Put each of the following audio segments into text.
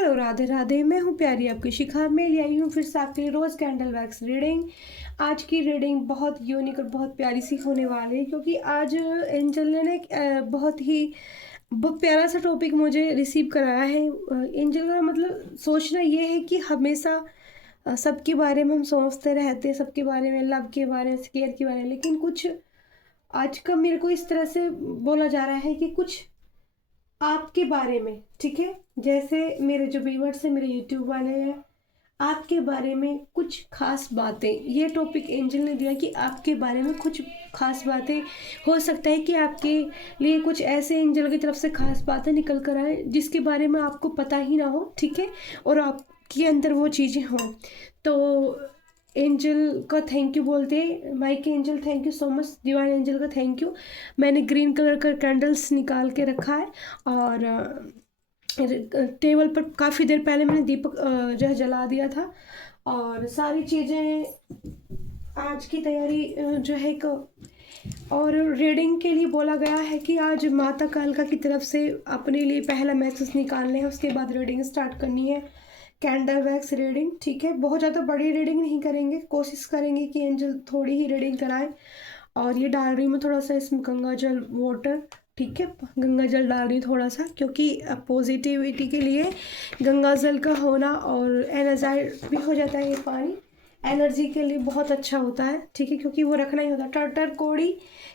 Hello, Radhe Radhe. मैं हूँ प्यारी आपकी शिखा। मैं ले आई हूँ फिर से आपके लिए रोज़ कैंडल वैक्स रीडिंग। आज की रीडिंग बहुत यूनिक और बहुत प्यारी सी होने वाली है, क्योंकि आज एंजल ने एक बहुत प्यारा सा टॉपिक मुझे रिसीव कराया है। एंजल का मतलब सोचना ये है कि हमेशा सबके बारे में हम सोचते रहते हैं, सबके बारे में, लव के बारे में, केयर के बारे में, लेकिन कुछ आज का मेरे को इस तरह से बोला जा रहा है कि कुछ आपके बारे में, ठीक है, जैसे मेरे जो व्यूअर्स हैं, मेरे यूट्यूब वाले हैं, आपके बारे में कुछ खास बातें, ये टॉपिक एंजल ने दिया कि आपके बारे में कुछ खास बातें। हो सकता है कि आपके लिए कुछ ऐसे एंजल की तरफ से खास बातें निकल कर आए जिसके बारे में आपको पता ही ना हो, ठीक है, और आपके अंदर वो चीज़ें हों। तो एंजल का थैंक यू बोलते हैं। Mike angel, thank you so much. Divine angel का थैंक यू। मैंने ग्रीन कलर का कैंडल्स निकाल के रखा है और टेबल पर काफ़ी देर पहले मैंने दीपक जो है जला दिया था, और सारी चीज़ें आज की तैयारी जो है और रीडिंग के लिए बोला गया है कि आज माता कालका की तरफ से अपने लिए पहला मैसेज निकालने हैं, उसके बाद रीडिंग स्टार्ट करनी है। कैंडल वैक्स रीडिंग, ठीक है, बहुत ज़्यादा बड़ी रीडिंग नहीं करेंगे, कोशिश करेंगे कि एंजल थोड़ी ही रीडिंग कराए। और ये डाल रही मैं थोड़ा सा इसमें गंगा जल वाटर, ठीक है, गंगा जल डाल रही थोड़ा सा, क्योंकि पॉजिटिविटी के लिए गंगा जल का होना और एनर्जाइज भी हो जाता है। ये पानी एनर्जी के लिए बहुत अच्छा होता है, ठीक है, क्योंकि वो रखना ही होता है। टर्टर कोड़ी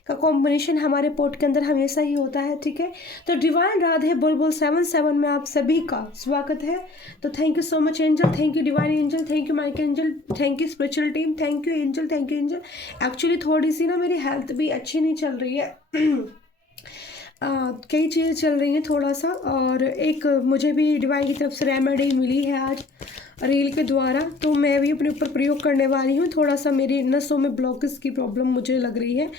का कॉम्बिनेशन हमारे पोट के अंदर हमेशा ही होता है, ठीक है। तो डिवाइन राधे बुलबुल 77 में आप सभी का स्वागत है। तो thank you so much angel, thank you divine angel, thank you Mike angel, thank you spiritual team, thank you angel, thank you angel. Actually थोड़ी सी ना मेरी हेल्थ भी अच्छी नहीं चल रही है कई चीज़ें चल रही हैं थोड़ा सा, और एक मुझे भी डिवाइन की तरफ से रेमेडी मिली है आज रील के द्वारा, तो मैं भी अपने ऊपर प्रयोग करने वाली हूँ। थोड़ा सा मेरी नसों में ब्लॉकेज की प्रॉब्लम मुझे लग रही है,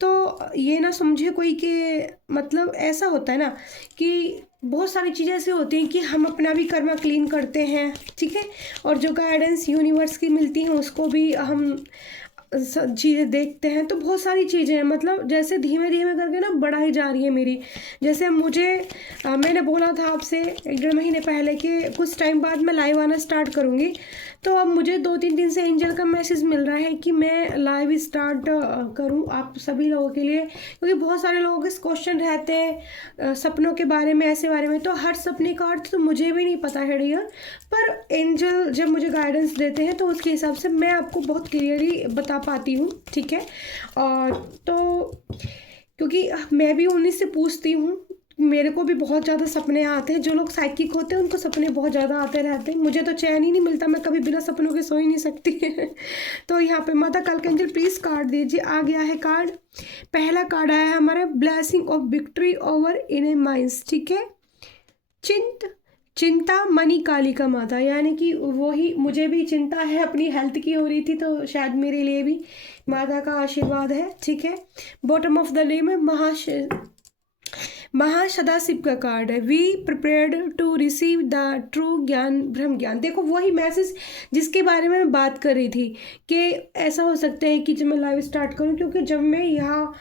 तो ये ना समझे कोई कि मतलब ऐसा होता है ना कि बहुत सारी चीज़ें ऐसी होती हैं कि हम अपना भी कर्मा क्लीन करते हैं, ठीक है, और जो गाइडेंस यूनिवर्स की मिलती हैं उसको भी हम चीज़ें देखते हैं। तो बहुत सारी चीज़ें हैं, मतलब जैसे धीमे धीमे करके ना बढ़ा ही जा रही है मेरी। जैसे मुझे मैंने बोला था आपसे 1-1.5 महीने पहले कि कुछ टाइम बाद मैं लाइव आना स्टार्ट करूँगी, तो अब मुझे 2-3 दिन से एंजल का मैसेज मिल रहा है कि मैं लाइव स्टार्ट करूँ आप सभी लोगों के लिए, क्योंकि बहुत सारे लोगों के क्वेश्चन रहते हैं सपनों के बारे में, ऐसे बारे में। तो हर सपने का अर्थ तो मुझे भी नहीं पता है डियर, पर एंजल जब मुझे गाइडेंस देते हैं तो उसके हिसाब से मैं आपको बहुत क्लियरली बता पाती हूँ, ठीक है। और तो क्योंकि मैं भी उन्हीं से पूछती हूँ, मेरे को भी बहुत ज़्यादा सपने आते हैं। जो लोग साइकिक होते हैं उनको सपने बहुत ज़्यादा आते रहते हैं, मुझे तो चैन ही नहीं मिलता, मैं कभी बिना सपनों के सो ही नहीं सकती तो यहाँ पे माता कालका एंजल प्लीज़ कार्ड दीजिए। आ गया है कार्ड, पहला कार्ड आया है हमारा blessing of victory over in mines, ठीक है। चिंता मनी कालिका माता, यानी कि वही मुझे भी चिंता है, अपनी हेल्थ की हो रही थी, तो शायद मेरे लिए भी माता का आशीर्वाद है, ठीक है। बॉटम ऑफ द डे में महासदाशिव का कार्ड है। We prepared to receive the true gyan, ब्रह्म ज्ञान। देखो वही मैसेज जिसके बारे में मैं बात कर रही थी कि ऐसा हो सकता है कि जब मैं लाइव स्टार्ट करूं, क्योंकि जब मैं यहाँ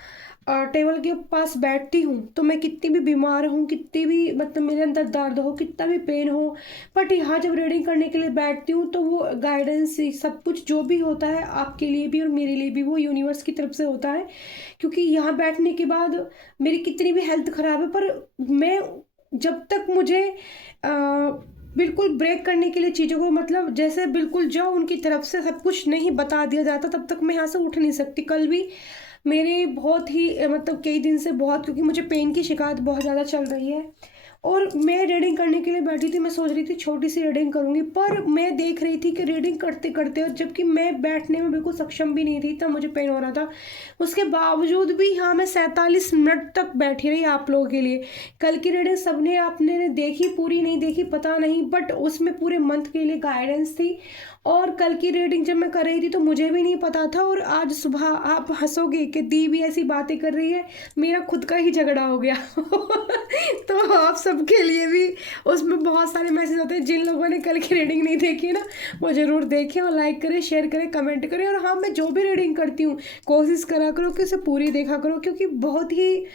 टेबल के पास बैठती हूँ तो मैं कितनी भी बीमार हूँ, कितनी भी मतलब मेरे अंदर दर्द हो, कितना भी पेन हो, बट यहाँ जब रीडिंग करने के लिए बैठती हूँ तो वो गाइडेंस सब कुछ जो भी होता है आपके लिए भी और मेरे लिए भी वो यूनिवर्स की तरफ से होता है। क्योंकि यहाँ बैठने के बाद मेरी कितनी भी हेल्थ ख़राब है, पर मैं जब तक मुझे बिल्कुल ब्रेक करने के लिए चीज़ों को, मतलब जैसे बिल्कुल जो उनकी तरफ से सब कुछ नहीं बता दिया जाता, तब तक मैं यहाँ से उठ नहीं सकती। कल भी मेरी बहुत ही मतलब कई दिन से बहुत, क्योंकि मुझे पेन की शिकायत बहुत ज़्यादा चल रही है, और मैं रीडिंग करने के लिए बैठी थी। मैं सोच रही थी छोटी सी रीडिंग करूँगी, पर मैं देख रही थी कि रीडिंग करते करते, और जबकि मैं बैठने में बिल्कुल सक्षम भी नहीं थी, तब मुझे पेन हो रहा था, उसके बावजूद भी हाँ मैं 47 मिनट तक बैठी रही आप लोगों के लिए। कल की रीडिंग सबने आपने देखी, पूरी नहीं देखी पता नहीं, बट उसमें पूरे मंथ के लिए गाइडेंस थी। और कल की रीडिंग जब मैं कर रही थी तो मुझे भी नहीं पता था, और आज सुबह आप हंसोगे कि दी भी ऐसी बातें कर रही है, मेरा खुद का ही झगड़ा हो गया तो आप सबके लिए भी उसमें बहुत सारे मैसेज होते हैं। जिन लोगों ने कल की रीडिंग नहीं देखी ना, वो ज़रूर देखें और लाइक करें, शेयर करें, कमेंट करें। और हाँ, मैं जो भी रीडिंग करती हूँ कोशिश करा करो कि उसे पूरी देखा करो, क्योंकि बहुत ही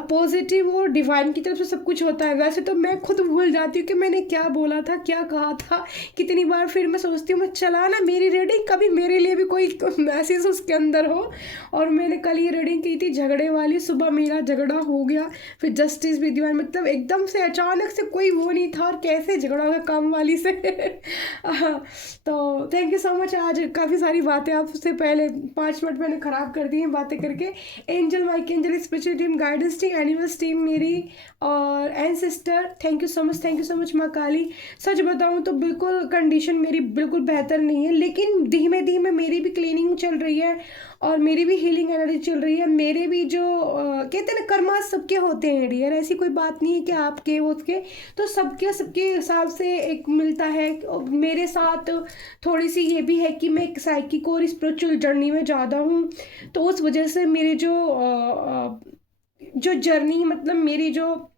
पॉजिटिव और डिवाइन की तरफ से सब कुछ होता है। वैसे तो मैं खुद भूल जाती हूँ कि मैंने क्या बोला था, क्या कहा था, कितनी बार फिर मैं सोचती हूँ मैं चला ना मेरी रीडिंग कभी मेरे लिए भी कोई मैसेज उसके अंदर हो। और मैंने कल ये रीडिंग की थी झगड़े वाली, सुबह मेरा झगड़ा हो गया, फिर जस्टिस भी डिवाइन, मतलब एकदम से अचानक से कोई वो नहीं था और कैसे झगड़ा हो गया काम वाली से। तो थैंक यू सो मच। आज काफ़ी सारी बातें आपसे पहले 5 मिनट मैंने ख़राब कर दी हैं बातें करके। Angel, Mike angel, spiritual team, guidance team, animals team मेरी और ancestor, thank you so much माँ काली। सच बताऊँ तो बिल्कुल कंडीशन मेरी बिल्कुल बेहतर नहीं है, लेकिन धीमे धीमे मेरी भी क्लीनिंग चल रही है और मेरी भी हीलिंग एनर्जी चल रही है। मेरे भी जो कहते हैं ना कर्मा सबके होते हैं डियर, ऐसी कोई बात नहीं है कि आपके उसके, तो सबके सबके हिसाब से एक मिलता है। मेरे साथ थोड़ी सी ये भी है कि मैं एक साइकिक और स्पिरिचुअल जर्नी में ज़्यादा हूँ, तो उस वजह से मेरी जो जर्नी, मतलब मेरी जो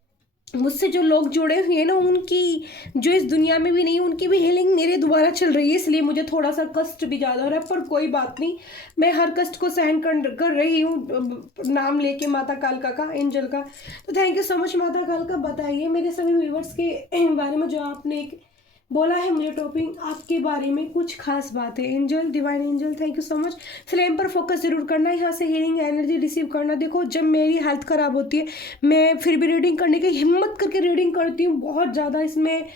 मुझसे जो लोग जुड़े हुए हैं ना, उनकी जो इस दुनिया में भी नहीं, उनकी भी हीलिंग मेरे द्वारा चल रही है, इसलिए मुझे थोड़ा सा कष्ट भी ज़्यादा हो रहा है, पर कोई बात नहीं, मैं हर कष्ट को सहन कर रही हूँ नाम लेके माता कालका का, एंजल का। तो थैंक यू सो मच माता कालका। बताइए मेरे सभी व्यूवर्स के बारे में जो आपने एक बोला है मुझे टॉपिक, आपके बारे में कुछ खास बात है। Angel, divine angel, thank you so much. Flame पर फोकस जरूर करना, यहाँ से हीलिंग एनर्जी रिसीव करना। देखो जब मेरी हेल्थ ख़राब होती है मैं फिर भी रीडिंग करने की हिम्मत करके रीडिंग करती हूँ, बहुत ज़्यादा इसमें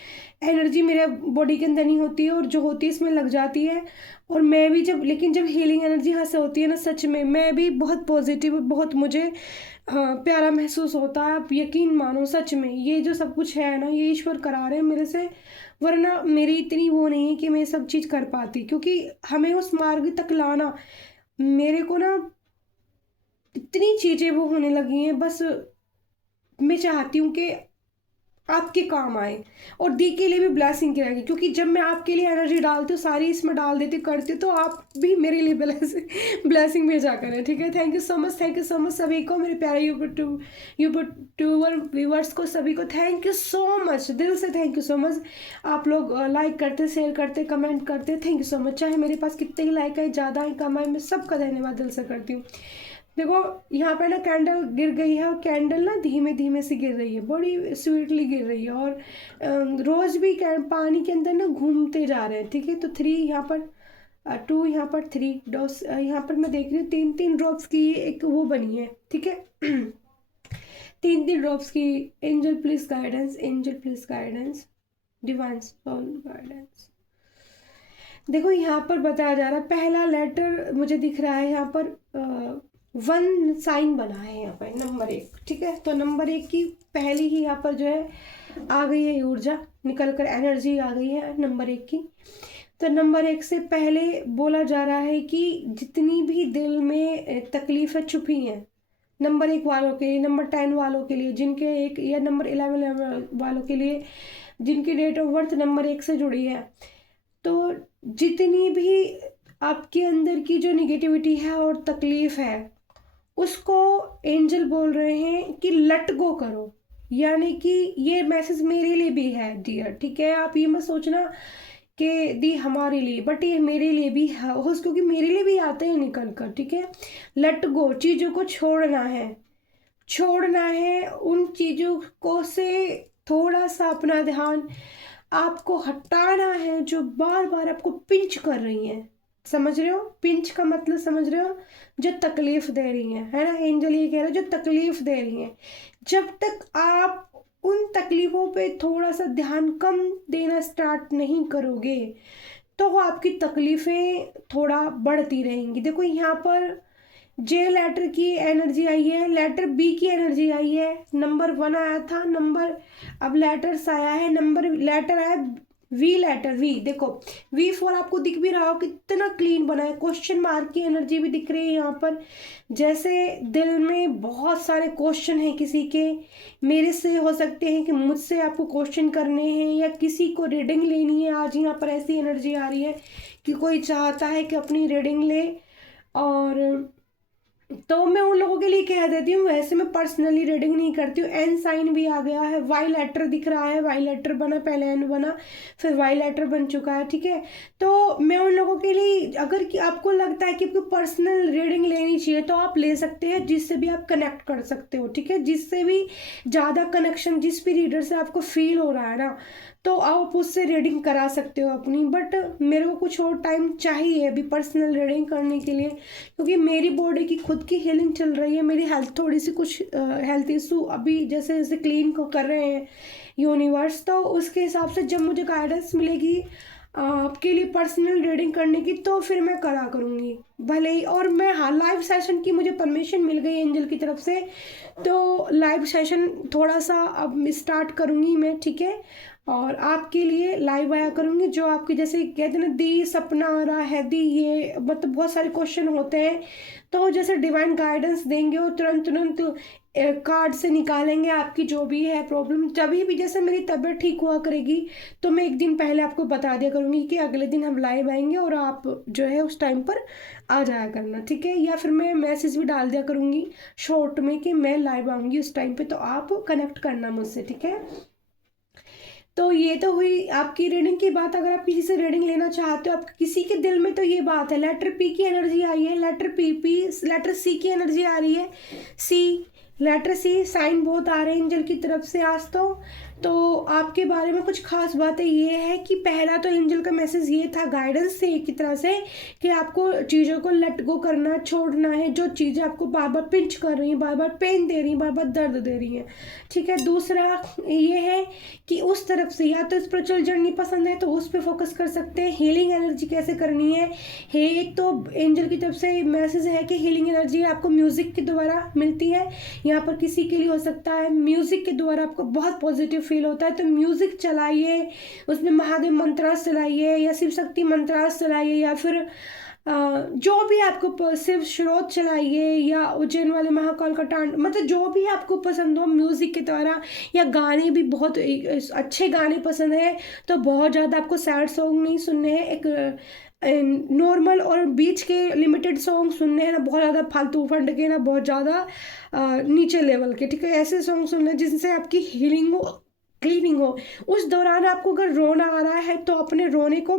एनर्जी मेरे बॉडी के अंदर नहीं होती है और जो होती है इसमें लग जाती है। और मैं भी लेकिन जब हीलिंग एनर्जी यहाँ से होती है ना, सच में मैं भी बहुत पॉजिटिव, बहुत मुझे प्यारा महसूस होता है। आप यकीन मानो, सच में ये जो सब कुछ है ना, ये ईश्वर करा रहे हैं मेरे से, वरना मेरी इतनी वो नहीं है कि मैं सब चीज़ कर पाती, क्योंकि हमें उस मार्ग तक लाना, मेरे को ना इतनी चीज़ें वो होने लगी हैं, बस मैं चाहती हूँ कि आपके काम आए और दी के लिए भी ब्लेसिंग की रहेगी, क्योंकि जब मैं आपके लिए एनर्जी डालती हूँ सारी इसमें डाल देती करती हूँ, तो आप भी मेरे लिए ब्लेसिंग भेजा करें, ठीक है। Thank you so much, thank you so much सभी को, मेरे प्यारे यूट्यूबर व्यूवर्स को सभी को थैंक यू सो मच, दिल से थैंक यू सो मच। आप लोग लाइक करते, शेयर करते, कमेंट करते, थैंक यू सो मच। चाहे मेरे पास कितने ही लाइक आए, ज़्यादा ही कम आए, मैं सबका धन्यवाद दिल से करती हूँ। देखो यहाँ पे ना कैंडल गिर गई है और कैंडल ना धीमे धीमे से गिर रही है, बड़ी स्वीटली गिर रही है, और रोज भी पानी के अंदर ना घूमते जा रहे हैं, ठीक है। तो 3 यहाँ पर, 2 यहाँ पर, 3 डॉट्स यहाँ पर मैं देख रही हूँ, 3 ड्रॉप्स की एक वो बनी है, ठीक है। 3 ड्रॉप्स की। Angel please guidance, angel please guidance, divine soul guidance. देखो यहाँ पर बताया जा रहा है, पहला लेटर मुझे दिख रहा है यहाँ पर 1 साइन बना है यहाँ पर, नंबर 1, ठीक है। तो नंबर 1 की पहली ही यहाँ पर जो है आ गई है ऊर्जा, निकल कर एनर्जी आ गई है नंबर 1 की। तो नंबर 1 से पहले बोला जा रहा है कि जितनी भी दिल में तकलीफ़ें छुपी हैं, नंबर 1 वालों के लिए, नंबर 10 वालों के लिए, जिनके एक या नंबर 11 वालों के लिए जिनकी डेट ऑफ बर्थ नंबर 1 से जुड़ी है, तो जितनी भी आपके अंदर की जो निगेटिविटी है और तकलीफ़ है, उसको एंजल बोल रहे हैं कि लेट गो करो। यानी कि ये मैसेज मेरे लिए भी है डियर, ठीक है। आप ये मत सोचना कि दी हमारे लिए, बट ये मेरे लिए भी है, क्योंकि मेरे लिए भी आते हैं निकल कर, ठीक है। लेट गो, चीज़ों को छोड़ना है उन चीज़ों को से थोड़ा सा अपना ध्यान आपको हटाना है, जो बार बार आपको पिंच कर रही हैं। समझ रहे हो पिंच का मतलब, समझ रहे हो, जो तकलीफ दे रही है ना। एंजल ये कह रहा है जो तकलीफ दे रही हैं, जब तक आप उन तकलीफों पे थोड़ा सा ध्यान कम देना स्टार्ट नहीं करोगे, तो आपकी तकलीफें थोड़ा बढ़ती रहेंगी। देखो यहाँ पर जे लेटर की एनर्जी आई है, लेटर बी की एनर्जी आई है, नंबर 1 आया था, नंबर अब लेटर्स आया है, नंबर लेटर आया वी, लेटर वी। देखो V4 आपको दिख भी रहा हो कितना क्लीन बना है, क्वेश्चन मार्क की एनर्जी भी दिख रही है यहाँ पर, जैसे दिल में बहुत सारे क्वेश्चन हैं किसी के, मेरे से हो सकते हैं कि मुझसे आपको क्वेश्चन करने हैं, या किसी को रीडिंग लेनी है। आज यहाँ पर ऐसी एनर्जी आ रही है कि कोई चाहता है कि अपनी रीडिंग ले, और तो मैं उन लोगों के लिए कह देती हूँ, वैसे मैं पर्सनली रीडिंग नहीं करती हूँ। एन साइन भी आ गया है, वाई लेटर दिख रहा है, वाई लेटर बना, पहले एन बना फिर वाई लेटर बन चुका है, ठीक है। तो मैं उन लोगों के लिए, अगर कि आपको लगता है कि आपको पर्सनल रीडिंग लेनी चाहिए तो आप ले सकते हैं, जिससे भी आप कनेक्ट कर सकते हो, ठीक है। जिससे भी ज़्यादा कनेक्शन जिस भी रीडर से आपको फील हो रहा है ना, तो आप उससे रीडिंग करा सकते हो अपनी। बट मेरे को कुछ और टाइम चाहिए अभी पर्सनल रीडिंग करने के लिए, क्योंकि मेरी बॉडी की खुद की हीलिंग चल रही है। मेरी हेल्थ थोड़ी सी कुछ हेल्थ इशू अभी जैसे जैसे क्लीन को कर रहे हैं यूनिवर्स, तो उसके हिसाब से जब मुझे गाइडेंस मिलेगी आपके लिए पर्सनल रीडिंग करने की, तो फिर मैं करा करूँगी भले ही। और मैं, हाँ, लाइव सेशन की मुझे परमिशन मिल गई एंजल की तरफ से, तो लाइव सेशन थोड़ा सा अब स्टार्ट करूँगी मैं, ठीक है। और आपके लिए लाइव आया करूँगी, जो आपके जैसे कहते हैं ना, दी सपना आ रहा है, दी ये, मतलब बहुत सारे क्वेश्चन होते हैं, तो जैसे डिवाइन गाइडेंस देंगे और तुरंत तुरंत कार्ड से निकालेंगे आपकी जो भी है प्रॉब्लम। जब भी जैसे मेरी तबीयत ठीक हुआ करेगी, तो मैं एक दिन पहले आपको बता दिया करूँगी कि अगले दिन हम लाइव आएंगे, और आप जो है उस टाइम पर आ जाया करना, ठीक है। या फिर मैं मैसेज भी डाल दिया करूँगी शॉर्ट में कि मैं लाइव आऊँगी उस टाइम पे, तो आप कनेक्ट करना मुझसे, ठीक है। तो ये तो हुई आपकी रीडिंग की बात। अगर आप किसी से रीडिंग लेना चाहते हो, आप किसी के दिल में तो ये बात है, लेटर पी की एनर्जी आई है, लेटर सी की एनर्जी आ रही है, सी, लेटर सी साइन बहुत आ रहे हैं एंजल की तरफ से आज तो आपके बारे में कुछ खास बातें ये है कि पहला तो एंजल का मैसेज ये था गाइडेंस से एक तरह से, कि आपको चीज़ों को लेट गो करना, छोड़ना है, जो चीज़ें आपको बार बार पिंच कर रही हैं, बार बार पेन दे रही हैं, बार बार दर्द दे रही हैं, ठीक है। दूसरा ये है कि उस तरफ से या तो स्पिरिचुअल जर्नी पसंद है तो उस पर फोकस कर सकते हैं, हीलिंग एनर्जी कैसे करनी है। एक तो एंजल की तरफ से मैसेज है कि हीलिंग एनर्जी आपको म्यूजिक के द्वारा मिलती है। यहाँ पर किसी के लिए हो सकता है म्यूजिक के द्वारा आपको बहुत पॉजिटिव फील होता है, तो म्यूजिक चलाइए, उसमें महादेव मंत्रास चलाइए या शिव शक्ति मंत्रास चलाइए, या फिर जो भी आपको शिव स्रोत चलाइए, या उज्जैन वाले महाकाल का टांड, मतलब जो भी आपको पसंद हो म्यूजिक के द्वारा। या गाने भी बहुत अच्छे गाने पसंद है तो बहुत ज़्यादा आपको सैड सॉन्ग नहीं सुनने हैं, एक नॉर्मल और बीच के लिमिटेड सॉन्ग सुनने हैं ना, बहुत ज़्यादा फालतू फंड के ना, बहुत ज़्यादा नीचे लेवल के, ठीक है। ऐसे सॉन्ग सुनने जिनसे आपकी हीलिंग हो, क्लीनिंग हो। उस दौरान आपको अगर रोना आ रहा है तो अपने रोने को,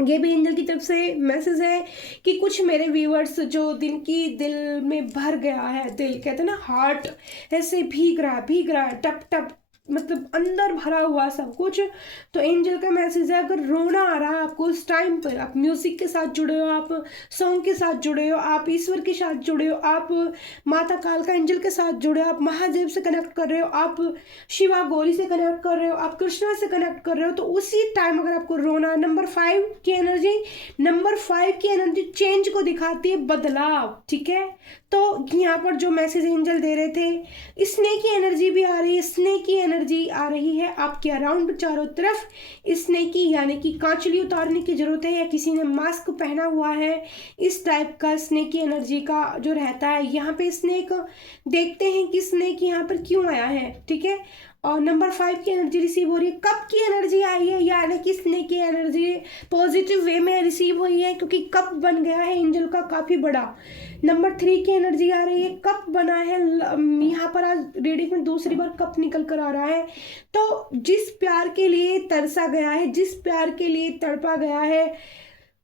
ये भी एंजल की तरफ से मैसेज है कि कुछ मेरे व्यूअर्स जो दिल में भर गया है, दिल कहते हैं ना हार्ट ऐसे भीग रहा है टप टप, मतलब अंदर भरा हुआ सब कुछ, तो एंजल का मैसेज है अगर रोना आ रहा है आपको उस टाइम पर, आप म्यूजिक के साथ जुड़े हो, आप सॉन्ग के साथ जुड़े हो, आप ईश्वर के साथ जुड़े हो, आप माता काल का एंजल के साथ जुड़े हो, आप महादेव से कनेक्ट कर रहे हो, आप शिवा गौरी से कनेक्ट कर रहे हो, आप कृष्णा से कनेक्ट कर रहे हो, तो उसी टाइम अगर आपको रोना, नंबर 5 की एनर्जी चेंज को दिखाती है, बदलाव, ठीक है। तो यहाँ पर जो मैसेज एंजल दे रहे थे, स्नेक की एनर्जी भी आ रही है, स्नेक की एनर्जी आ रही है आपके अराउंड चारों तरफ। स्नेक की यानी कि कांचली उतारने की जरूरत है, या किसी ने मास्क पहना हुआ है, इस टाइप का स्नेक की एनर्जी का जो रहता है। यहाँ पे स्नेक देखते हैं कि स्नेक यहाँ पर क्यों आया है, ठीक है। और नंबर 5 की एनर्जी रिसीव हो रही है, कप की एनर्जी आई है, यानी कि स्नेक की एनर्जी पॉजिटिव वे में रिसीव हुई है, क्योंकि कप बन गया है एंजल का काफ़ी बड़ा। नंबर 3 की एनर्जी आ रही है, कप बना है, यहाँ पर आज रीडिंग में दूसरी बार कप निकल कर आ रहा है। तो जिस प्यार के लिए तरसा गया है, जिस प्यार के लिए तड़पा गया है,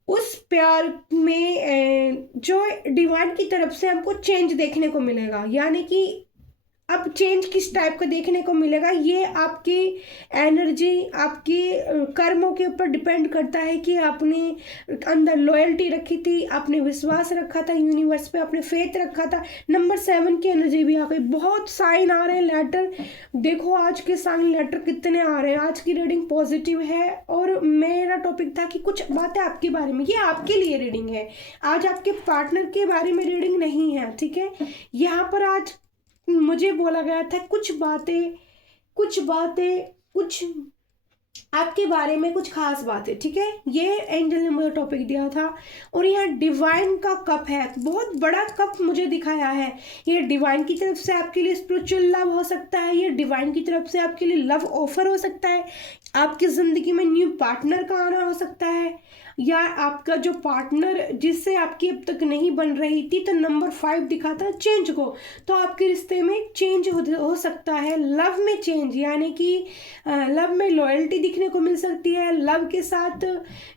उस प्यार में जो डिवाइन की तरफ से हमको चेंज देखने को मिलेगा। यानी कि अब चेंज किस टाइप का देखने को मिलेगा, ये आपकी एनर्जी, आपकी कर्मों के ऊपर डिपेंड करता है कि आपने अंदर लॉयल्टी रखी थी, आपने विश्वास रखा था यूनिवर्स पे, आपने फेथ रखा था। नंबर 7 की एनर्जी भी आ गई, बहुत साइन आ रहे हैं, लेटर देखो आज के साइन लेटर कितने आ रहे हैं। आज की रीडिंग पॉजिटिव है, और मेरा टॉपिक था कि कुछ बातें आपके बारे में, ये आपके लिए रीडिंग है, आज आपके पार्टनर के बारे में रीडिंग नहीं है, ठीक है। यहाँ पर आज मुझे बोला गया था कुछ बातें कुछ आपके बारे में, कुछ खास बातें, ठीक है। ये एंजल ने मुझे टॉपिक दिया था। और यहाँ डिवाइन का कप है, बहुत बड़ा कप मुझे दिखाया है। ये डिवाइन की तरफ से आपके लिए स्पिरिचुअल लव हो सकता है, ये डिवाइन की तरफ से आपके लिए लव ऑफर हो सकता है, आपकी ज़िंदगी में न्यू पार्टनर का आना हो सकता है, या आपका जो पार्टनर जिससे आपकी अब तक नहीं बन रही थी, तो नंबर 5 दिखाता है चेंज को। तो आपके रिश्ते में चेंज हो सकता है, लव में चेंज, यानी कि लव में लॉयल्टी दिखने को मिल सकती है। लव के साथ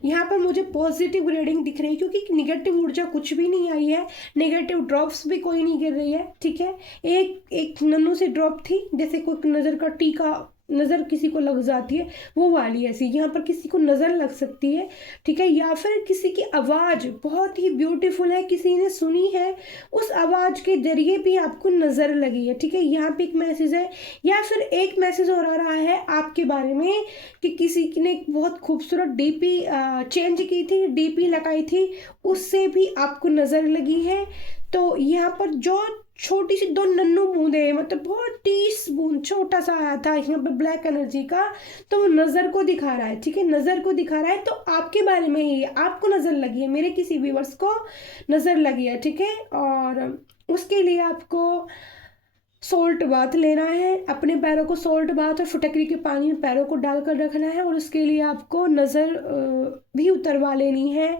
यहाँ पर मुझे पॉजिटिव रीडिंग दिख रही है, क्योंकि निगेटिव ऊर्जा कुछ भी नहीं आई है, नेगेटिव ड्रॉप्स भी कोई नहीं गिर रही है, ठीक है। एक एक नन्नू सी ड्रॉप थी, जैसे कोई नज़र का टीका, नज़र किसी को लग जाती है, वो वाली ऐसी यहाँ पर किसी को नज़र लग सकती है, ठीक है। या फिर किसी की आवाज़ बहुत ही ब्यूटीफुल है, किसी ने सुनी है, उस आवाज़ के जरिए भी आपको नज़र लगी है, ठीक है। यहाँ पे एक मैसेज है, या फिर एक मैसेज और आ रहा है आपके बारे में कि किसी ने एक बहुत खूबसूरत डीपी चेंज की थी, डीपी लगाई थी, उससे भी आपको नज़र लगी है। तो यहाँ पर जो छोटी सी 2 नन्नू बूंदे, मतलब बहुत टीस बूंद छोटा सा आया था यहाँ पे ब्लैक एनर्जी का, तो वो नज़र को दिखा रहा है, ठीक है, नज़र को दिखा रहा है। तो आपके बारे में ही आपको नज़र लगी है, मेरे किसी व्यूअर्स को नज़र लगी है, ठीक है। और उसके लिए आपको सोल्ट बाथ लेना है, अपने पैरों को सोल्ट बाथ और फुटकरी के पानी में पैरों को डालकर रखना है, और उसके लिए आपको नज़र भी उतरवा लेनी है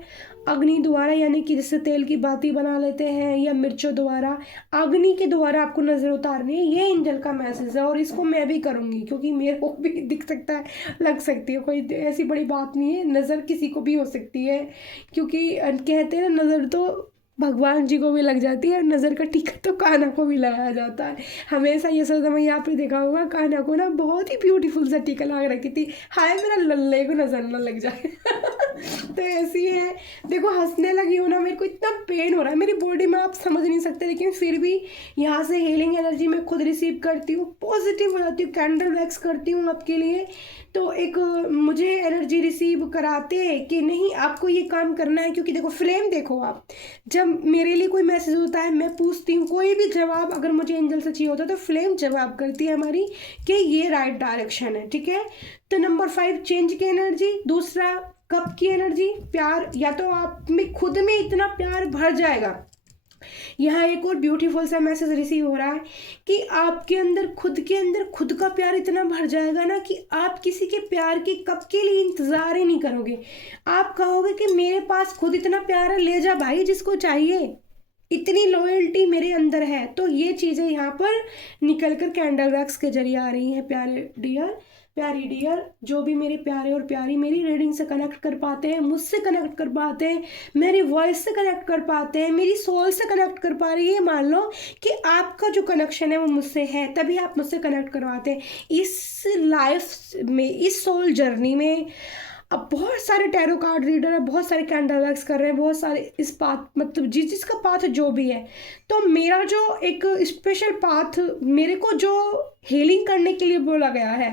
अग्नि द्वारा, यानी कि जैसे तेल की बाती बना लेते हैं या मिर्चों द्वारा, अग्नि के द्वारा आपको नज़र उतारनी है। ये एंजल का मैसेज है, और इसको मैं भी करूँगी, क्योंकि मेरे को भी दिख सकता है, लग सकती है, कोई ऐसी बड़ी बात नहीं है, नज़र किसी को भी हो सकती है, क्योंकि कहते हैं ना, नज़र तो भगवान जी को भी लग जाती है, नज़र का टीका तो कान्हा को भी लगाया जाता है। हमेशा ये सोचता, मैं यहाँ पे देखा होगा कान्हा को ना बहुत ही ब्यूटीफुल सा टीका लगा रखी थी, हाय मेरा लल्ले को नज़र ना लग जाए। तो ऐसी है, देखो हंसने लगी हूँ ना, मेरे को इतना पेन हो रहा है मेरी बॉडी में, आप समझ नहीं सकते, लेकिन फिर भी यहाँ से हीलिंग एनर्जी मैं खुद रिसीव करती हूँ, पॉजिटिव हो जाती हूँ, कैंडल वैक्स करती हूँ आपके लिए। तो एक मुझे एनर्जी रिसीव कराते हैं कि नहीं आपको ये काम करना है, क्योंकि देखो फ्लेम देखो आप, जब मेरे लिए कोई मैसेज होता है, मैं पूछती हूँ कोई भी जवाब, अगर मुझे एंजल से चाहिए होता है तो फ्लेम जवाब करती है हमारी कि ये राइट डायरेक्शन है, ठीक है। तो नंबर 5 चेंज की एनर्जी, दूसरा कप की एनर्जी, प्यार, या तो आप में खुद में इतना प्यार भर जाएगा। यहाँ एक और ब्यूटीफुल सा मैसेज रिसीव हो रहा है कि आपके अंदर खुद का प्यार इतना भर जाएगा ना, कि आप किसी के प्यार के कप के लिए इंतजार ही नहीं करोगे। आप कहोगे कि मेरे पास खुद इतना प्यार है, ले जा भाई जिसको चाहिए, इतनी लॉयल्टी मेरे अंदर है। तो ये चीज़ें यहाँ पर निकल कर कैंडल वैक्स के जरिए आ रही हैं प्यारे डियर, प्यारी डियर। जो भी मेरे प्यारे और प्यारी मेरी रीडिंग से कनेक्ट कर पाते हैं, मुझसे कनेक्ट कर पाते हैं, मेरी वॉइस से कनेक्ट कर पाते हैं, मेरी सोल से कनेक्ट कर पा रही है, मान लो कि आपका जो कनेक्शन है वो मुझसे है, तभी आप मुझसे कनेक्ट करवाते हैं। इस लाइफ में, इस सोल जर्नी में अब बहुत सारे टैरो कार्ड रीडर है, बहुत सारे कैंडल वैक्स कर रहे हैं, बहुत सारे इस पाथ, मतलब जिसका पाथ जो भी है। तो मेरा जो एक स्पेशल पाथ, मेरे को जो हीलिंग करने के लिए बोला गया है,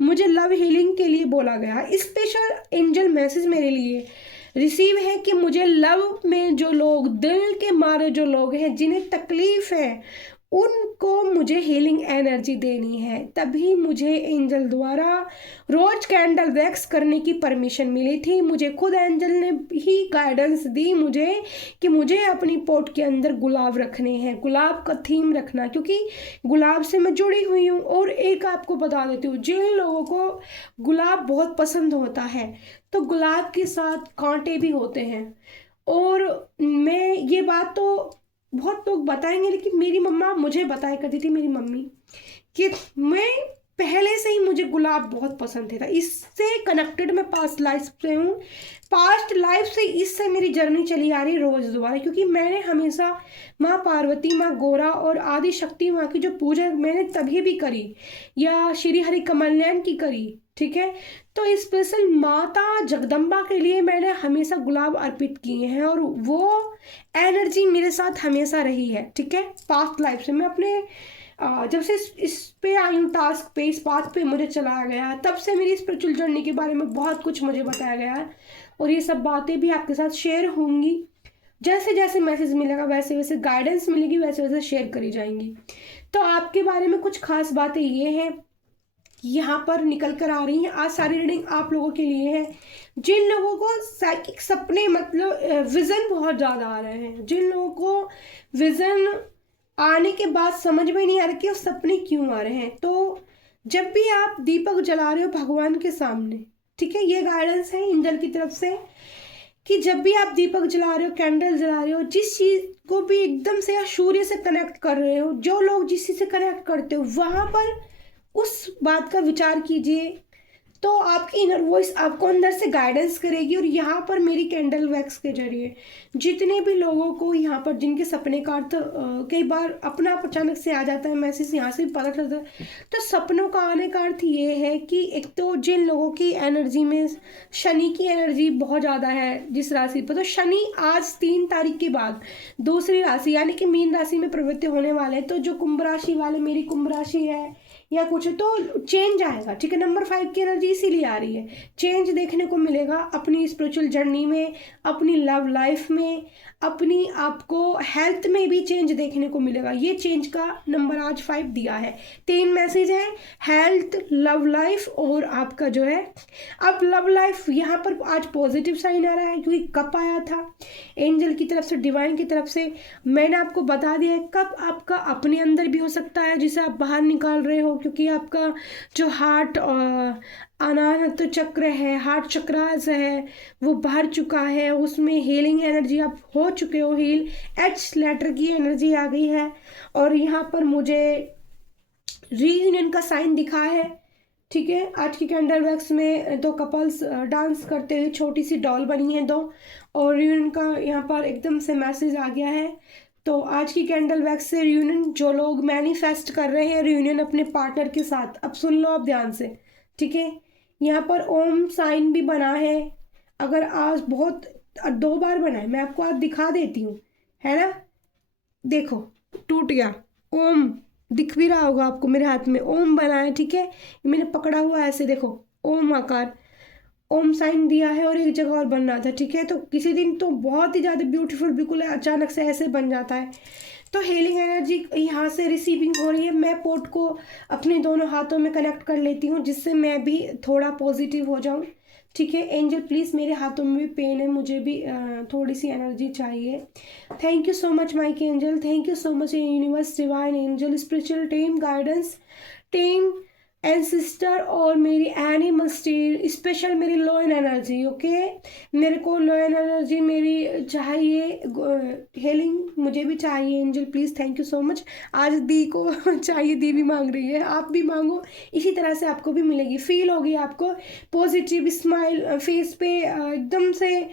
मुझे लव हीलिंग के लिए बोला गया है, स्पेशल एंजल मैसेज मेरे लिए रिसीव है कि मुझे लव में जो लोग, दिल के मारे जो लोग हैं, जिन्हें तकलीफ है, उनको मुझे हीलिंग एनर्जी देनी है। तभी मुझे एंजल द्वारा रोज कैंडल वैक्स करने की परमिशन मिली थी। मुझे खुद एंजल ने ही गाइडेंस दी मुझे कि मुझे अपनी पोट के अंदर गुलाब रखने हैं, गुलाब का थीम रखना, क्योंकि गुलाब से मैं जुड़ी हुई हूँ। और एक आपको बता देती हूँ, जिन लोगों को गुलाब बहुत पसंद होता है, तो गुलाब के साथ कांटे भी होते हैं। और मैं ये बात तो बहुत लोग बताएंगे, लेकिन मेरी मम्मा मुझे बताया करती थी, मेरी मम्मी, कि मैं पहले से ही मुझे गुलाब बहुत पसंद था। इससे कनेक्टेड मैं पास्ट लाइफ से हूँ, पास्ट लाइफ से इससे मेरी जर्नी चली आ रही रोज दोबारा, क्योंकि मैंने हमेशा माँ पार्वती, माँ गौरा और आदि शक्ति माँ की जो पूजा मैंने तभी भी करी, या श्री हरि कमलनयन की करी, ठीक है। तो स्पेशल माता जगदम्बा के लिए मैंने हमेशा गुलाब अर्पित किए हैं, और वो एनर्जी मेरे साथ हमेशा रही है, ठीक है। पास्ट लाइफ से मैं अपने जब से इस पे आई हूँ टास्क पे, इस बात पे मुझे चलाया गया है, तब से मेरी स्पिरिचुअल जर्नी के बारे में बहुत कुछ मुझे बताया गया है, और ये सब बातें भी आपके साथ शेयर होंगी। जैसे जैसे मैसेज मिलेगा, वैसे वैसे गाइडेंस मिलेगी, वैसे वैसे शेयर करी जाएंगी। तो आपके बारे में कुछ खास बातें ये हैं, यहाँ पर निकल कर आ रही हैं। आज सारी रीडिंग आप लोगों के लिए है, जिन लोगों को साइकिक सपने, मतलब विजन बहुत ज़्यादा आ रहे हैं, जिन लोगों को विजन आने के बाद समझ में नहीं आ रहा कि वो सपने क्यों आ रहे हैं। तो जब भी आप दीपक जला रहे हो भगवान के सामने, ठीक है, ये गाइडेंस है एंजल की तरफ से कि जब भी आप दीपक जला रहे हो, कैंडल जला रहे हो, जिस चीज को भी एकदम से या सूर्य से कनेक्ट कर रहे हो, जो लोग जिस चीज से कनेक्ट करते हो वहां पर उस बात का विचार कीजिए, तो आपकी इनर वॉइस आपको अंदर से गाइडेंस करेगी। और यहाँ पर मेरी कैंडल वैक्स के जरिए जितने भी लोगों को यहाँ पर जिनके सपने का अर्थ कई बार अपना आप अचानक से आ जाता है, मैसेज यहाँ से भी पता चलता है, तो सपनों का आने का अर्थ ये है कि एक तो जिन लोगों की एनर्जी में शनि की एनर्जी बहुत ज़्यादा है जिस राशि पर, तो शनि आज 3 तारीख के बाद दूसरी राशि यानी कि मीन राशि में प्रवृत्ति होने वाले हैं। तो जो कुंभ राशि वाले, मेरी कुंभ राशि है या कुछ, तो चेंज आएगा, ठीक है। नंबर 5 की एनर्जी इसीलिए आ रही है, चेंज देखने को मिलेगा अपनी स्पिरिचुअल जर्नी में, अपनी लव लाइफ में, अपनी आपको हेल्थ में भी चेंज देखने को मिलेगा। ये चेंज का नंबर आज 5 दिया है। 3 मैसेज है, हेल्थ, लव लाइफ और आपका जो है, अब लव लाइफ यहाँ पर आज पॉजिटिव साइन आ रहा है क्योंकि कप आया था एंजल की तरफ से, डिवाइन की तरफ से। मैंने आपको बता दिया है कप आपका अपने अंदर भी हो सकता है जिसे आप बाहर निकाल रहे हो, क्योंकि आपका जो हार्ट अनाहत चक्र है, हार्ट चक्रास है, वो भर चुका है, उसमें हीलिंग एनर्जी आप हो चुके हो, हील एच लेटर की एनर्जी आ गई है। और यहाँ पर मुझे रीयूनियन का साइन दिखा है, ठीक है। आज की कैंडल वैक्स में 2 कपल्स डांस करते हुए छोटी सी डॉल बनी है 2, और रीयूनियन का यहाँ पर एकदम से मैसेज आ गया है। तो आज की कैंडल वैक्स से रियूनियन, जो लोग मैनिफेस्ट कर रहे हैं रियूनियन अपने पार्टनर के साथ, अब सुन लो आप ध्यान से, ठीक है। यहाँ पर ओम साइन भी बना है, अगर आज बहुत 2 बार बना है, मैं आपको आज दिखा देती हूँ, है ना, देखो टूट गया, ओम दिख भी रहा होगा आपको, मेरे हाथ में ओम बना है, ठीक है। मैंने पकड़ा हुआ है ऐसे, देखो ओम आकार, ओम साइन दिया है और एक जगह और बन रहा था, ठीक है। तो किसी दिन तो बहुत ही ज़्यादा ब्यूटीफुल बिल्कुल अचानक से ऐसे बन जाता है। तो हीलिंग एनर्जी यहाँ से रिसीविंग हो रही है। मैं पोर्ट को अपने दोनों हाथों में कनेक्ट कर लेती हूँ जिससे मैं भी थोड़ा पॉजिटिव हो जाऊँ, ठीक है। एंजल प्लीज़, मेरे हाथों में भी पेन है, मुझे भी थोड़ी सी एनर्जी चाहिए। Thank you so much Mike angel, thank you so much universe, divine angel, spiritual team, guidance team and sister, और मेरी एनिमल स्टील, स्पेशल मेरी लो एनर्जी, ओके। मेरे को लो एनर्जी मेरी चाहिए, हीलिंग मुझे भी चाहिए angel please, thank you so much. आज दी को चाहिए, दी भी मांग रही है, आप भी मांगो, इसी तरह से आपको भी मिलेगी। फील होगी आपको पॉजिटिव स्माइल फेस पे एकदम से।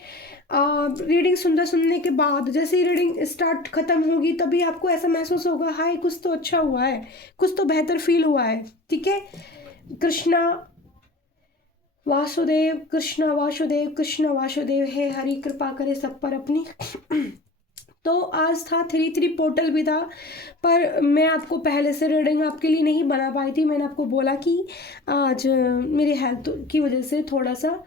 रीडिंग सुंदर सुनने के बाद जैसे ही रीडिंग स्टार्ट खत्म होगी तभी आपको ऐसा महसूस होगा, हाय कुछ तो अच्छा हुआ है, कुछ तो बेहतर फील हुआ है, ठीक है। कृष्णा वासुदेव, कृष्णा वासुदेव, कृष्णा वासुदेव, हे हरि कृपा करे सब पर अपनी। तो आज था 3-3 पोर्टल भी था, पर मैं आपको पहले से रीडिंग आपके लिए नहीं बना पाई थी। मैंने आपको बोला कि आज मेरी हेल्थ की वजह से थोड़ा सा,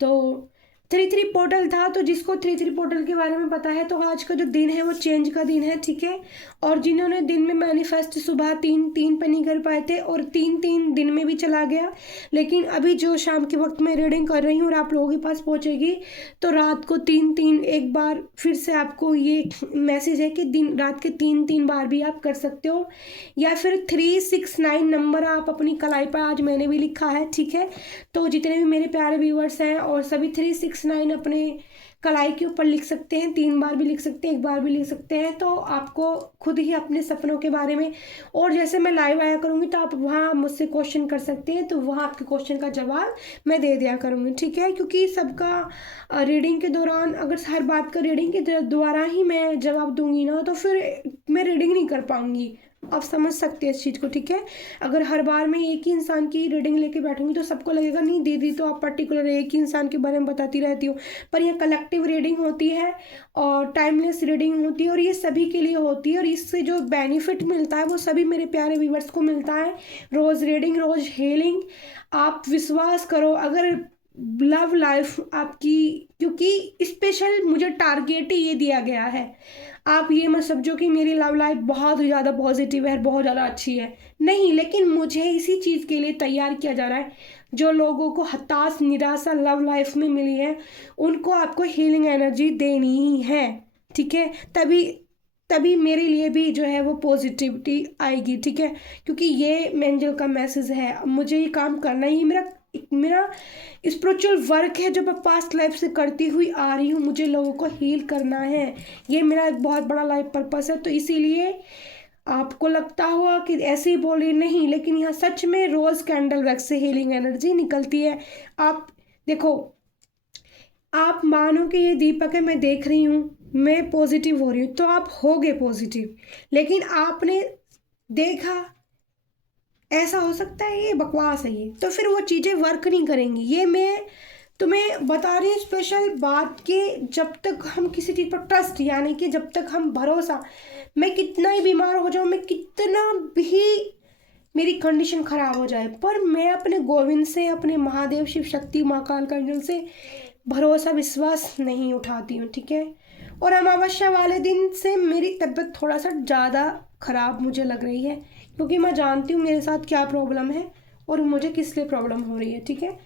तो 3-3 पोर्टल था। तो जिसको 3-3 पोर्टल के बारे में पता है, तो आज का जो दिन है वो चेंज का दिन है, ठीक है। और जिन्होंने दिन में मैनिफेस्ट सुबह 3-3 पे नहीं कर पाए थे और 3-3 दिन में भी चला गया, लेकिन अभी जो शाम के वक्त मैं रीडिंग कर रही हूँ और आप लोगों के पास पहुँचेगी, तो रात को 3-3 एक बार फिर से आपको ये मैसेज है कि दिन रात के 3-3 बार भी आप कर सकते हो, या फिर 369 नंबर आप अपनी कलाई पर, आज मैंने भी लिखा है, ठीक है। तो जितने भी मेरे प्यारे व्यूअर्स हैं और सभी 369 अपने कलाई के ऊपर लिख सकते हैं, 3 बार भी लिख सकते हैं, 1 बार भी लिख सकते हैं। तो आपको खुद ही अपने सपनों के बारे में, और जैसे मैं लाइव आया करूँगी तो आप वहाँ मुझसे क्वेश्चन कर सकते हैं, तो वहाँ आपके क्वेश्चन का जवाब मैं दे दिया करूँगी, ठीक है। क्योंकि सबका रीडिंग के दौरान अगर हर बात का रीडिंग के द्वारा ही मैं जवाब दूंगी ना, तो फिर मैं रीडिंग नहीं कर पाऊँगी, आप समझ सकते हैं इस चीज़ को, ठीक है। अगर हर बार मैं एक ही इंसान की रीडिंग लेके बैठूंगी तो सबको लगेगा नहीं दीदी तो आप पर्टिकुलर एक ही इंसान के बारे में बताती रहती हो, पर यह कलेक्टिव रीडिंग होती है और टाइमलेस रीडिंग होती है, और ये सभी के लिए होती है, और इससे जो बेनिफिट मिलता है वो सभी मेरे प्यारे व्यूअर्स को मिलता है। रोज़ रीडिंग, रोज़ हीलिंग, आप विश्वास करो, अगर लव लाइफ आपकी, क्योंकि स्पेशल मुझे टारगेट ही ये दिया गया है, आप ये मत समझो कि मेरी लव लाइफ बहुत ज़्यादा पॉजिटिव है, बहुत ज़्यादा अच्छी है, नहीं, लेकिन मुझे इसी चीज़ के लिए तैयार किया जा रहा है। जो लोगों को हताश निराशा लव लाइफ में मिली है, उनको आपको हीलिंग एनर्जी देनी ही है, ठीक है। तभी तभी मेरे लिए भी जो है वो पॉजिटिविटी आएगी, ठीक है। क्योंकि ये एंजल का मैसेज है, मुझे ये काम करना ही मेरा मेरा स्पिरिचुअल वर्क है जो मैं पास्ट लाइफ से करती हुई आ रही हूँ। मुझे लोगों को हील करना है, ये मेरा एक बहुत बड़ा लाइफ पर्पस है। तो इसीलिए आपको लगता होगा कि ऐसे ही बोल रही, नहीं, लेकिन यहाँ सच में रोज कैंडल वैक्स से हीलिंग एनर्जी निकलती है। आप देखो, आप मानो कि ये दीपक है, मैं देख रही हूँ, मैं पॉजिटिव हो रही हूँ, तो आप होगे पॉजिटिव। लेकिन आपने देखा ऐसा हो सकता है, ये बकवास है, ये तो फिर वो चीज़ें वर्क नहीं करेंगी। ये मैं तुम्हें बता रही हूँ स्पेशल बात कि जब तक हम किसी चीज़ पर ट्रस्ट, यानी कि जब तक हम भरोसा, मैं कितना ही बीमार हो जाऊँ, मैं कितना भी मेरी कंडीशन खराब हो जाए, पर मैं अपने गोविंद से, अपने महादेव शिव शक्ति माँ काल का अंजल से भरोसा विश्वास नहीं उठाती हूँ, ठीक है। और अमावस्या वाले दिन से मेरी तबीयत थोड़ा सा ज़्यादा खराब मुझे लग रही है, क्योंकि मैं जानती हूँ मेरे साथ क्या प्रॉब्लम है और मुझे किस लिए प्रॉब्लम हो रही है, ठीक है।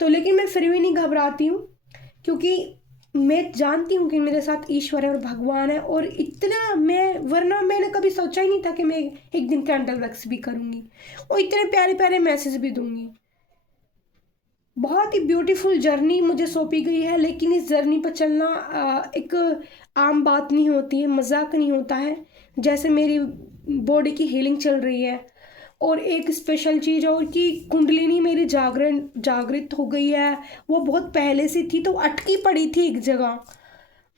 तो लेकिन मैं फिर भी नहीं घबराती हूँ, क्योंकि मैं जानती हूँ कि मेरे साथ ईश्वर है और भगवान है। और इतना मैं, वरना मैंने कभी सोचा ही नहीं था कि मैं एक दिन कैंडल वैक्स भी करूँगी और इतने प्यारे प्यारे मैसेज भी दूंगी। बहुत ही ब्यूटीफुल जर्नी मुझे सौंपी गई है, लेकिन इस जर्नी पर चलना एक आम बात नहीं होती है, मजाक नहीं होता है। जैसे मेरी बॉडी की हीलिंग चल रही है, और एक स्पेशल चीज़ और कि कुंडलिनी मेरी जागृत हो गई है। वो बहुत पहले से थी, तो अटकी पड़ी थी एक जगह।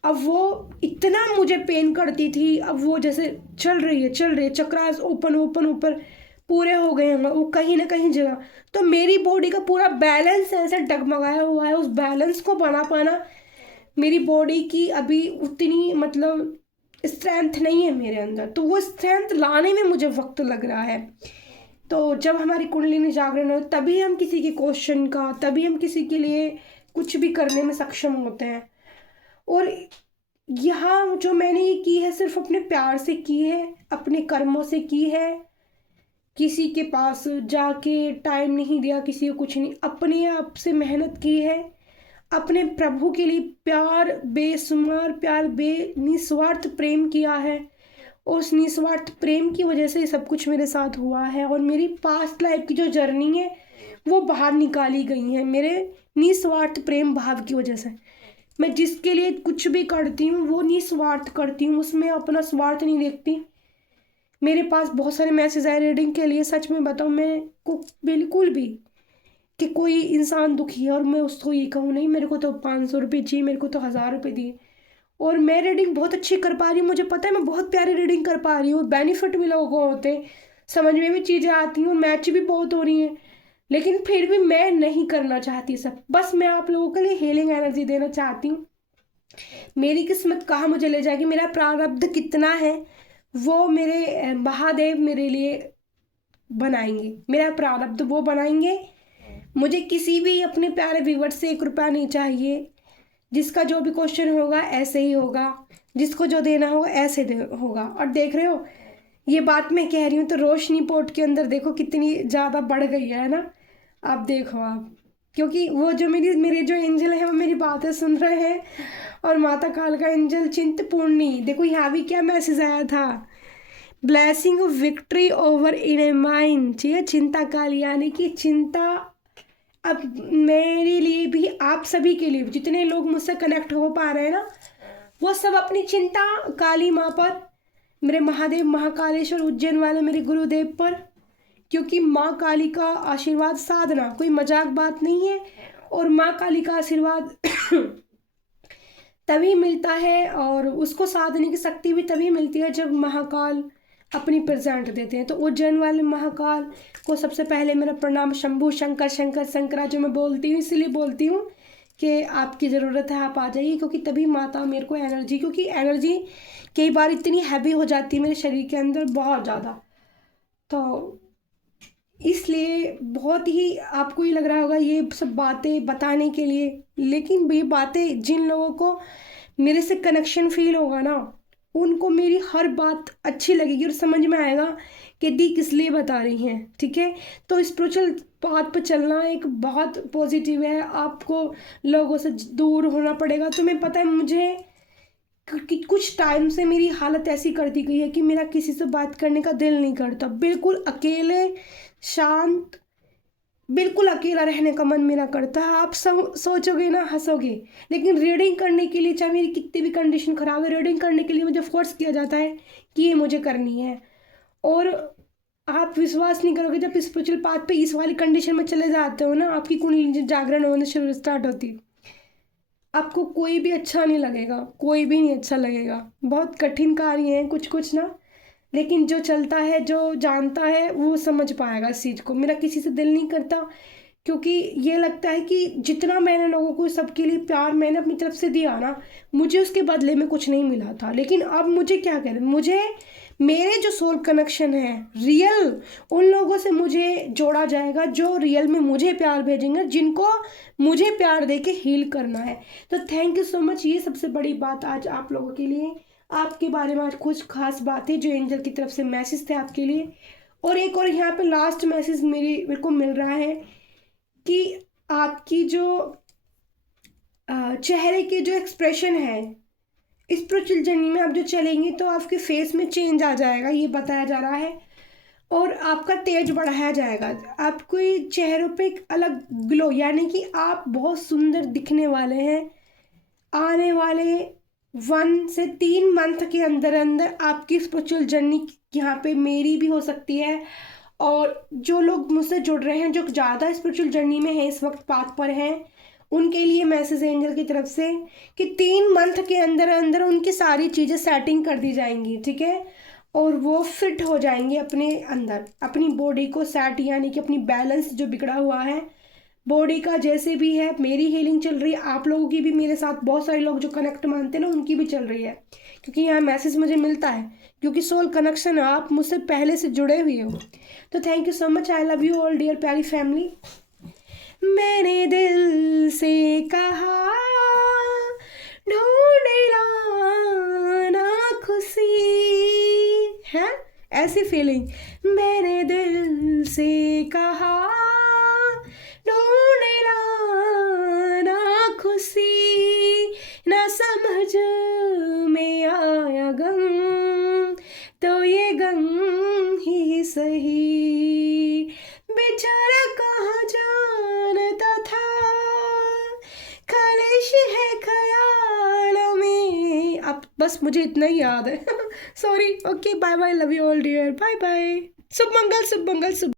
अब वो इतना मुझे पेन करती थी, अब वो जैसे चल रही है, चक्रास ओपन ओपन ऊपर पूरे हो गए हैं वो कहीं ना कहीं जगह। तो मेरी बॉडी का पूरा बैलेंस ऐसे डगमगाया हुआ है, उस बैलेंस को बना पाना मेरी बॉडी की अभी उतनी मतलब स्ट्रेंथ नहीं है मेरे अंदर, तो वो स्ट्रेंथ लाने में मुझे वक्त लग रहा है। तो जब हमारी कुंडलिनी जागरण हो, तभी हम किसी के क्वेश्चन का, तभी हम किसी के लिए कुछ भी करने में सक्षम होते हैं। और यहाँ जो मैंने ये की है, सिर्फ अपने प्यार से की है, अपने कर्मों से की है। किसी के पास जाके टाइम नहीं दिया, किसी को कुछ नहीं, अपने आप से मेहनत की है, अपने प्रभु के लिए प्यार, बेशुमार प्यार, निस्वार्थ प्रेम किया है। और उस निस्वार्थ प्रेम की वजह से सब कुछ मेरे साथ हुआ है, और मेरी पास्ट लाइफ की जो जर्नी है वो बाहर निकाली गई है मेरे निस्वार्थ प्रेम भाव की वजह से। मैं जिसके लिए कुछ भी करती हूँ वो निस्वार्थ करती हूँ, उसमें अपना स्वार्थ नहीं देखती। मेरे पास बहुत सारे मैसेज आए रीडिंग के लिए, सच में बताऊँ, मैं को बिल्कुल भी कि कोई इंसान दुखी है और मैं उसको ये कहूँ नहीं मेरे को तो 500 रुपये चाहिए, मेरे को तो 1000 रुपये दिए, और मैं रीडिंग बहुत अच्छी कर पा रही हूँ, मुझे पता है मैं बहुत प्यारी रीडिंग कर पा रही हूँ, बेनिफिट भी लोगों को होते, समझ में भी चीज़ें आती हैं, मैच भी बहुत हो रही हैं। लेकिन फिर भी मैं नहीं करना चाहती सब, बस मैं आप लोगों के लिए हीलिंग एनर्जी देना चाहती हूँ। मेरी किस्मत कहाँ मुझे ले जाएगी, मेरा प्रारब्ध कितना है, वो मेरे महादेव मेरे लिए बनाएंगे, मेरा प्रारब्ध वो बनाएंगे। मुझे किसी भी अपने प्यारे व्यूवर से 1 रुपया नहीं चाहिए। जिसका जो भी क्वेश्चन होगा ऐसे ही होगा, जिसको जो देना होगा ऐसे होगा। और देख रहे हो, ये बात मैं कह रही हूँ तो रोशनी पोर्ट के अंदर देखो कितनी ज़्यादा बढ़ गई है ना। आप देखो आप, क्योंकि वो जो मेरे जो एंजल है वो मेरी बातें सुन रहे हैं। और माता काल का एंजल चिंतपूर्णी, देखो यहाँ भी क्या मैसेज आया था, blessing of victory over in a mind, चाहिए चिंता काल, यानी कि चिंता अब मेरे लिए भी, आप सभी के लिए भी, जितने लोग मुझसे कनेक्ट हो पा रहे हैं ना, वो सब अपनी चिंता काली माँ पर, मेरे महादेव महाकालेश्वर उज्जैन वाले मेरे गुरुदेव पर, क्योंकि माँ काली का आशीर्वाद साधना कोई मजाक बात नहीं है। और माँ काली का आशीर्वाद तभी मिलता है, और उसको साधने की शक्ति भी तभी मिलती है जब महाकाल अपनी प्रेजेंट देते हैं। तो उज्जैन वाले महाकाल को सबसे पहले मेरा प्रणाम, शंभू शंकर शंकर शंकरा जो मैं बोलती हूँ, इसलिए बोलती हूँ कि आपकी ज़रूरत है, आप आ जाइए, क्योंकि तभी माता मेरे को एनर्जी, क्योंकि एनर्जी कई बार इतनी हैवी हो जाती है मेरे शरीर के अंदर बहुत ज़्यादा, तो इसलिए बहुत ही आपको ये लग रहा होगा ये सब बातें बताने के लिए, लेकिन ये बातें जिन लोगों को मेरे से कनेक्शन फील होगा ना, उनको मेरी हर बात अच्छी लगेगी और समझ में आएगा कि दी किस लिए बता रही हैं, ठीक है। तो स्पिरिचुअल पाथ पर चलना एक बहुत पॉजिटिव है, आपको लोगों से दूर होना पड़ेगा। तुम्हें पता है मुझे कि कुछ टाइम से मेरी हालत ऐसी कर दी गई है कि मेरा किसी से बात करने का दिल नहीं करता, बिल्कुल अकेले, शांत, बिल्कुल अकेला रहने का मन मेरा करता है। आप सब सोचोगे ना, हंसोगे, लेकिन रीडिंग करने के लिए, चाहे मेरी कितनी भी कंडीशन ख़राब है, रीडिंग करने के लिए मुझे फोर्स किया जाता है कि ये मुझे करनी है। और आप विश्वास नहीं करोगे, जब स्पिरिचुअल पाथ पे इस वाली कंडीशन में चले जाते हो ना, आपकी कुंडली जागरण होने शुरू स्टार्ट होती है, आपको कोई भी अच्छा नहीं लगेगा, कोई भी नहीं अच्छा लगेगा। बहुत कठिन कार्य है कुछ कुछ ना, लेकिन जो चलता है, जो जानता है, वो समझ पाएगा इस चीज़ को। मेरा किसी से दिल नहीं करता, क्योंकि ये लगता है कि जितना मैंने लोगों को, सबके लिए प्यार मैंने अपनी तरफ से दिया ना, मुझे उसके बदले में कुछ नहीं मिला था। लेकिन अब मुझे क्या करें, मुझे मेरे जो सोल कनेक्शन है रियल, उन लोगों से मुझे जोड़ा जाएगा जो रियल में मुझे प्यार भेजेंगे, जिनको मुझे प्यार दे के हील करना है। तो थैंक यू सो मच। ये सबसे बड़ी बात आज आप लोगों के लिए, आपके बारे में आज कुछ खास बातें जो एंजल की तरफ से मैसेज थे आपके लिए। और एक और यहाँ पे लास्ट मैसेज मेरे को मिल रहा है कि आपकी जो चेहरे के जो एक्सप्रेशन है, स्पिरिचुअल जर्नी में आप जो चलेंगे तो आपके फेस में चेंज आ जाएगा, ये बताया जा रहा है। और आपका तेज बढ़ाया जाएगा, आपको चेहरों पे एक अलग ग्लो, यानी कि आप बहुत सुंदर दिखने वाले हैं। आने वाले 1 से 3 मंथ के अंदर अंदर आपकी स्पिरिचुअल जर्नी यहाँ पे मेरी भी हो सकती है। और जो लोग मुझसे जुड़ रहे हैं, जो ज़्यादा स्पिरिचुअल जर्नी में हैं, इस वक्त पाथ पर हैं, उनके लिए मैसेज एंजल की तरफ से कि 3 मंथ के अंदर अंदर उनकी सारी चीज़ें सेटिंग कर दी जाएंगी, ठीक है। और वो फिट हो जाएंगे अपने अंदर, अपनी बॉडी को सेट, यानी कि अपनी बैलेंस जो बिगड़ा हुआ है बॉडी का, जैसे भी है। मेरी हीलिंग चल रही है, आप लोगों की भी, मेरे साथ बहुत सारे लोग जो कनेक्ट मानते हैं ना, उनकी भी चल रही है, क्योंकि यहाँ मैसेज मुझे मिलता है, क्योंकि सोल कनेक्शन है, आप मुझसे पहले से जुड़े हुए हो। तो thank you so much. I love you all dear प्यारी फैमिली। मैंने दिल से कहा ढूंढ लाना खुशी है, ऐसी फीलिंग। मैंने दिल से कहा ढूंढ लाना खुशी, ना समझ में आया गम, तो ये गम ही सही, बेचारा कहाँ जानता था, खालिश है ख्यालों में। अब बस मुझे इतना ही याद है। Sorry. Okay, bye bye, love you all dear, bye bye, शुभ मंगल, शुभ मंगल, शुभ